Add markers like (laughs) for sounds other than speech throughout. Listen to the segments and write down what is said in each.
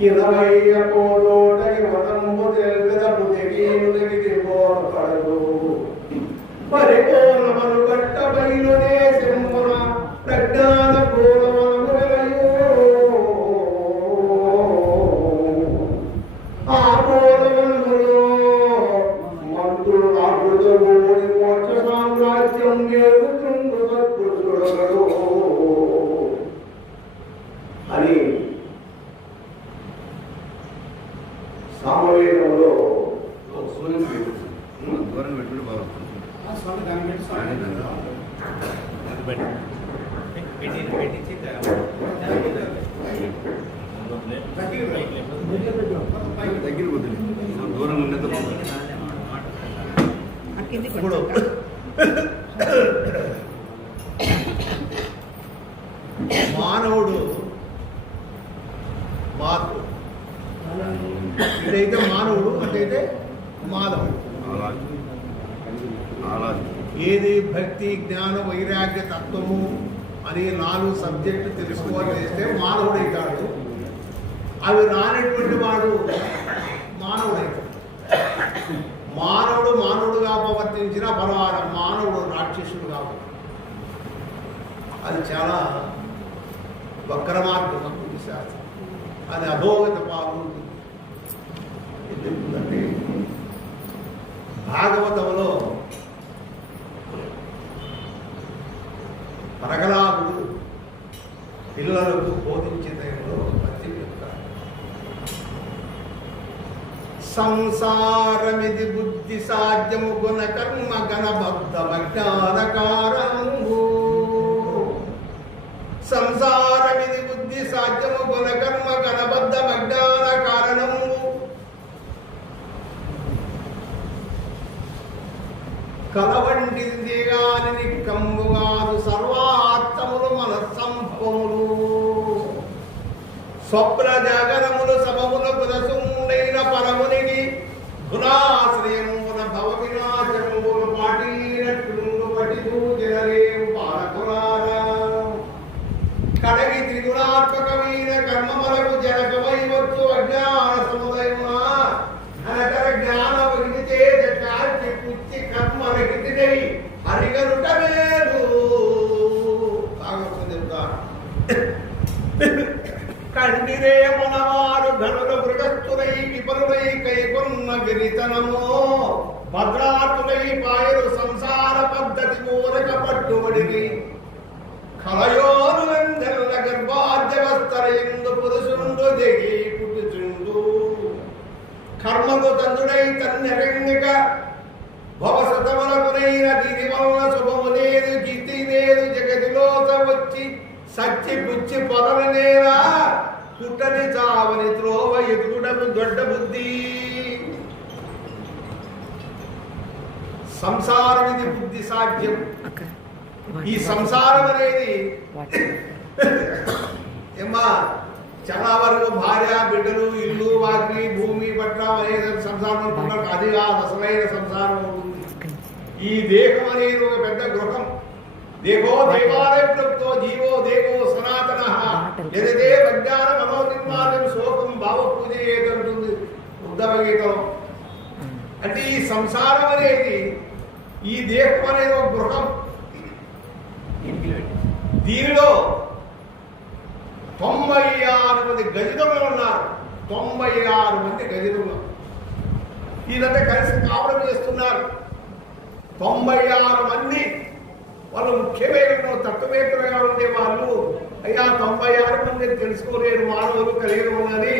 இளமைய போதோடை வனம் முதல் உதவி உதவி போர் படகு பரிபூர்ணமனு கட்ட பயிலுனே దూరం పెట్టుకుంటే బాగుంటుంది దగ్గర వదిలే దూరం ఉన్నంత ఇప్పుడు మానవుడు మార్పు ఇదైతే మానవుడు అటైతే మాధవుడు ఏది భక్తి జ్ఞాన వైరాగ్య తత్వము అని నాలుగు సబ్జెక్టు తెలుసుకోవాలి చేస్తే మానవుడైతాడు అవి రానటువంటి వాడు మానవుడైతాడు మానవుడు మానవుడుగా ప్రవర్తించినా పర్వాలేదు మానవుడు రాక్షసుడు కాబట్టి అది చాలా ప్రగలాదుడు పిల్లలకు బోధించే టైంలో చెప్తారు సంసారమిది బుద్ధి సాధ్యము గుణ కర్మ గణబద్ధమ జ్ఞానకారంభు సంసారమిది బుద్ధి సాధ్యము గుణ కర్మ గణబద్ధ మజ్ఞాన కారణము కలవంటింది గాని కమ్ముగాదు స్వప్న జాగరములు సభముల పురసుండైన పరమునికి గుణాశ్రయమున భవ వినాశములు పాటినట్లు పటి జనరే కండిరే మనవారు ఘనుల మృగస్థులై విపరులై కైకున్న గిరితనము. భద్రాతులై పాయలు సంసార పద్ధతి మూలక పట్టుబడిని కలయోను వెందెల్ల గర్భాద్యవస్థల ఎందు పురుషుండు దిగి పుట్టుచుండు. కర్మకు తండ్రుడై బుద్ధి. సంసారం ఇది బుద్ధి సాధ్యం. ఈ సంసారం అనేది ఏమ్మా చాలా వరకు భార్య బిడ్డలు ఇల్లు వాకిలి భూమి పట్ల అనేది సంసారం అనుకున్నారు. అది కాదు అసలైన సంసారం. ఈ దేహం అనేది ఒక పెద్ద గృహం. దేహో దేవాలయ ప్రభుత్వ జీవో దేవో సనాతన. ఎదే అజ్ఞాన మనోనిర్మాణం శోకం భావ పూజ ఏదంటుంది ఉద్ధవ గీతం అంటే ఈ సంసారం అనేది ఈ దేహం అనేది ఒక గృహం. దీనిలో తొంభై ఆరు మంది గజితులు ఉన్నారు. తొంభై ఆరు మంది గజితులు ఇదంతా కలిసి కావడం చేస్తున్నారు. తొంభై ఆరు మంది వాళ్ళు ముఖ్యమైన తత్వవేత్తలుగా ఉండే వాళ్ళు అయ్యా తొంభై ఆరు మంది తెలుసుకోలేని మానవులు కలిగి ఉన్నది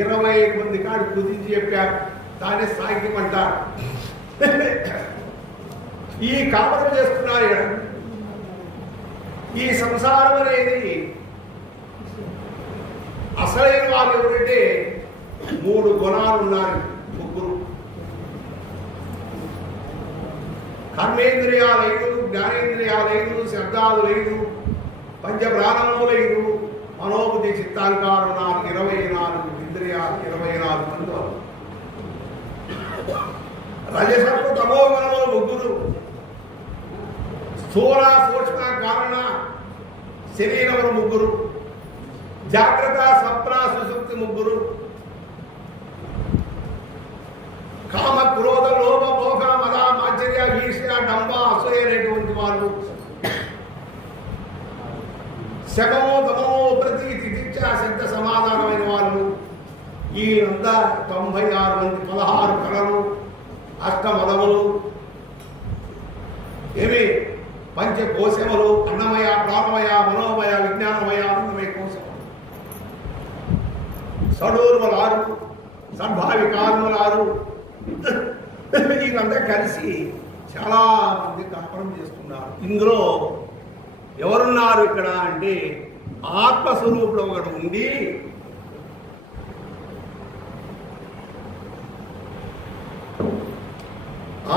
ఇరవై ఐదు మంది కాడు కుదించి చెప్పారు దాన్ని సాహిత్యం అంటారు. ఈ కావడం చేస్తున్నారు ఈ సంసారం అనేది అసలైన వాళ్ళు ఎవరంటే మూడు గుణాలు ఉన్నారు ముగ్గురు. కర్మేంద్రియాలు ఐదు జ్ఞానేంద్రియాలు ఐదు శబ్దాలు లేదు పంచప్రాణములు ఐదు మనోబుద్ధి చిత్తాంకారు నాలుగు ఇరవై నాలుగు ఇంద్రియాలు ఇరవై నాలుగు మంది రజసత్వ రజసము ముగ్గురు స్థూల సూక్ష్మ కారణ శరీరములు ముగ్గురు. జాగ్రత్త సప్న సుశుక్తి ముగ్గురు. కామ క్రోధలో ఆశ్చర్య భోగ మద ఈర్ష్య డంబ అసూయ అనేటువంటి వాళ్ళు శమము తమము ప్రతి తితిచ్చ శబ్ద సమాధానమైన వాళ్ళు ఈ తొంభై ఆరు మంది పదహారు కళలు అష్టమలములు ఏమి పంచకోశములు అన్నమయ ప్రాణమయ మనోమయ విజ్ఞానమయ అన్నమయ కోశములు. సడూర్మలారు సద్భావికారుమలారు వీళ్ళంతా కలిసి చాలా మంది కాపురం చేస్తున్నారు. ఇందులో ఎవరున్నారు ఇక్కడ అంటే ఆత్మస్వరూపుడు ఒకడు ఉండి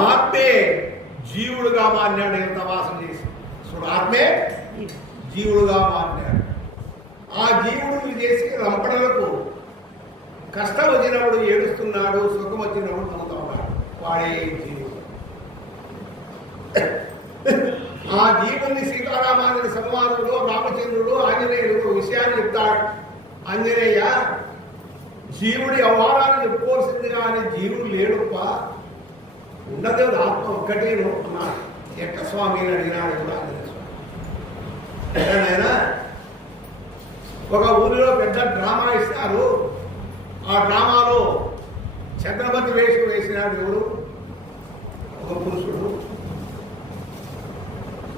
ఆత్మే జీవుడుగా మారినాడు ఎంత వాసన చేసి. చూడు ఆత్మే జీవుడుగా మారినాడు. ఆ జీవుడు చేసి రంపడలకు కష్టం వచ్చినప్పుడు ఏడుస్తున్నాడు సుఖం వచ్చినప్పుడు నవ్వుతా ఆ జీవుని సీతారామాని సంవాదంలో రామచంద్రుడు ఆంజనేయుడు ఒక విషయాన్ని చెప్తాడు ఆంజనేయ జీవుడి అవహారాన్ని చెప్పుకోవాల్సింది కానీ జీవుడు లేడుప్ప ఉన్నదే ఆత్మ ఒక్కటేను అన్నాడు ఎక్క స్వామిని అడిగినాడు కూడా ఆంజనేయ స్వామి. ఒక ఊరిలో పెద్ద డ్రామా ఇస్తారు. ఆ డ్రామాలో ఛత్రపతి వేషం వేసినాడు ఎవరు ఒక పురుషుడు.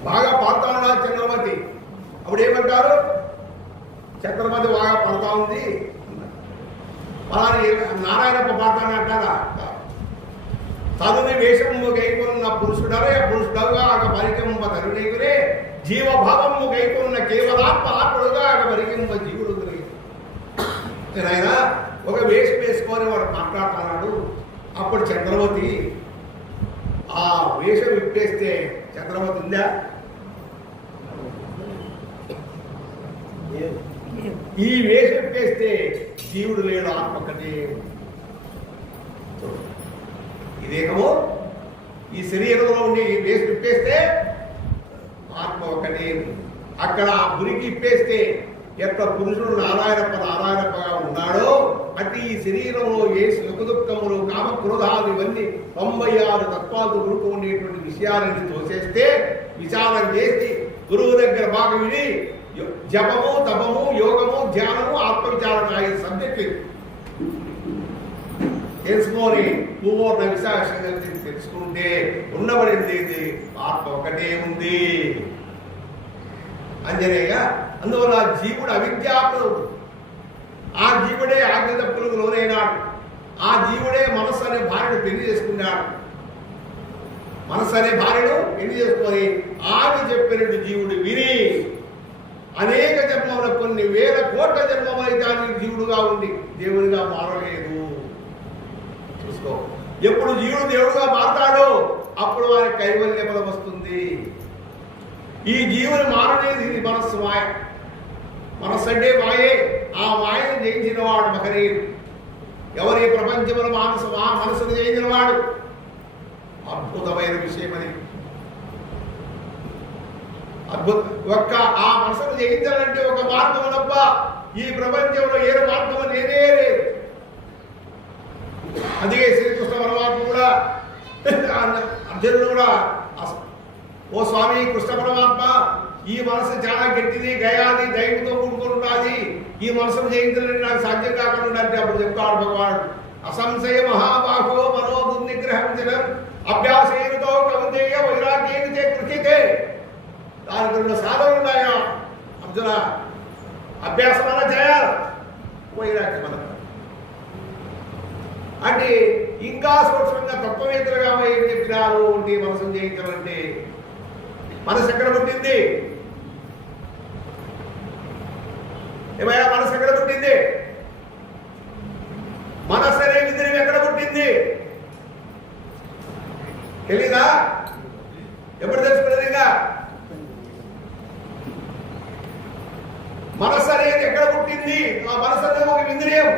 బాగా పడతా ఉన్నాడు చంద్రమతి అప్పుడు ఏమంటారు? ఛత్రపతి బాగా పడతా ఉంది. అలాని నారాయణప్ప పాడతానే అంటారా? తనుని వేషము గైకొన్న పురుషుడరే పురుషుడుగా ఆగ పరికింప తరుణీకురే జీవభావము గైకొన్న కేవలాత్మ ఆత్ముడుగా ఆగ పరికింప జీవుడు ఆయన ఒక వేషం వేసుకొని వాడు మాట్లాడుతున్నాడు అప్పుడు చంద్రవతి ఆ వేషం విప్పేస్తే చంద్రవతి ఉందా? ఈ వేషం విప్పేస్తే జీవుడు లేడు ఆత్మకదే ఇదేమో ఈ శరీరంలో ఉండి ఈ వేసి విప్పేస్తే ఆత్మ ఒకటే అక్కడ ఆ గురికి ఇప్పేస్తే ఎంత పురుషుడు నారాయణప్ప నారాయణప్పగా ఉన్నాడో ప్రతి ఈ శరీరంలో ఏ సుఖదుఖములు కామక్రోధాలు ఇవన్నీ తొంభై ఆరు తత్వాలు గురుకు ఉండేటువంటి విషయాలని తోసేస్తే విచారం చేసి గురువు దగ్గర బాగా విని జపము తపము యోగము ధ్యానము ఆత్మవిచారణ ఐదు సబ్జెక్టులు తెలుసుకొని నువ్వు విశాఖంగా తెలుసుకుంటే ఉండబడింది ఆత్మ ఒకటే ఉంది. అంజనేయ అందువల్ల జీవుడు అవిద్యాపుడు ఆ జీవుడే ఆజ్ఞ తప్పులకు లోనైనాడు. ఆ జీవుడే మనస్సు అనే భార్యను పెళ్ళి చేసుకున్నాడు. మనస్సు అనే భార్యను పెళ్ళి చేసుకొని ఆమె చెప్పినట్టు జీవుడు విని అనేక జన్మముల కొన్ని వేల కోట్ల జన్మమై ఆయన జీవుడుగా ఉండి దేవుడిగా మారలేదు. చూసుకో. ఎప్పుడు జీవుడు దేవుడుగా మారతాడో అప్పుడు వారి కైవల్య బలం వస్తుంది. ఈ జీవుని మారలేదు ఇది మనస్సు మాయ. మనస్సు మాయే ఆ మాయను జయించినవాడు వాడు ఎవరి ప్రపంచంలో మానసు మా మనసును జయించిన వాడు అద్భుతమైన విషయం అది. అద్భుత ఒక్క ఆ మనసును జయించాలంటే ఒక మార్గం తప్ప ఈ ప్రపంచంలో ఏ మార్గం లేనే లేదు. అందుకే శ్రీకృష్ణ పరమాత్మ కూడా (laughs) అర్జునుడు కూడా ఓ స్వామి కృష్ణ పరమాత్మ ఈ మనసు చాలా గట్టిది గయాది దైవంతో కూడుకుంటున్నది ఈ మనసును జయించాలని నాకు సాధ్యం కాకుండా అంటే అప్పుడు చెప్తాడు భగవానుడు. అసంశయ మహాబాహో మనో దుర్నిగ్రహం జనం అభ్యాసేనుతో కవితేయ వైరాగ్యేన చే కృషితే దానికి రెండు సాధనలు ఉన్నాయా. అర్జున అభ్యాసం అలా చేయాలి వైరాగ్యం అలా అంటే ఇంకా సూక్ష్మంగా తత్వవేత్తలుగా ఏం చెప్పినారు? అంటే మనసును జయించాలంటే మనసు ఎక్కడ పుట్టింది? ఏమయ్యా మనసు ఎక్కడ పుట్టింది? మనసు అనే విద్యం ఎక్కడ పుట్టింది? తెలీదా? ఎప్పుడు తెలుసుకున్నది ఇంకా మనసు అనేది ఎక్కడ పుట్టింది? ఆ మనసు అనేది ఒక ఇంద్రియం.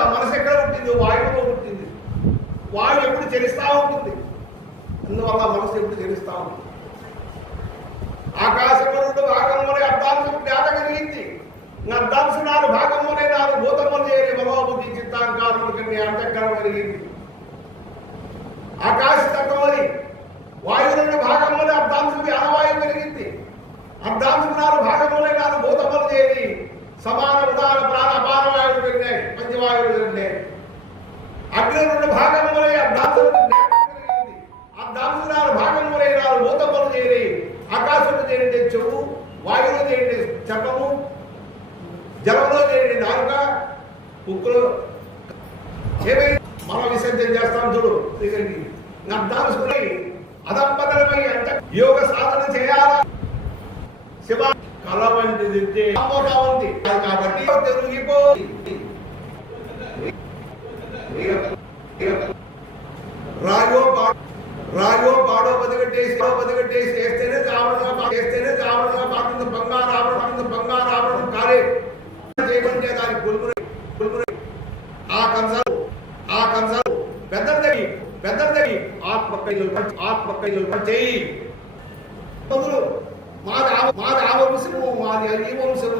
ఆ మనసు ఎక్కడ పుట్టింది? వాయువులో పుట్టింది. వాయువు ఎప్పుడు చెలిస్తా ఉంటుంది. అందువల్ల మనసు ఎప్పుడు చలిస్తూ ఉంటుంది. అర్ధాంశం జ్ఞాత కలిగింది అర్ధాంశ నాలుగు భాగములే నాలుగు భూతములు చేయని మనోబుద్ధి చిత్తాంకారములు కన్నీ అంతఃకరం కలిగింది ఆకాశ తత్వమని వాయువులను రెండు భాగములు అర్ధాంశుడి అనవాయు కలిగింది అర్ధాంశుడు నాలుగు భాగములే నాలుగు భూతములు చేయని సమాన ఉదాహరణ ప్రాణ అపారవాయువులు కలిగినాయి పంచవాయువులు కలిగినాయి అగ్ని రెండు భాగములే అర్ధాంశుడు కలిగింది అర్ధాంశుడు నాలుగు భాగములే నాలుగు భూతములు చేయని ఆకాశంలో చేయండి చెవు వాయువులు చేయండి చర్మము ఉక్కులో ఏమై? మనం విసర్జన చేస్తాం చూడు. దగ్గరికి నర్దాల్సుకుని అదంపదలపై అంటే యోగ సాధన చేయాలా? శివ కళ వంటిది తింటే ఉంది కాబట్టి తిరిగిపో రాయో పా- రాయో పాడో పదిగట్టేసి పదిగట్టేసి आप पक्का लो जय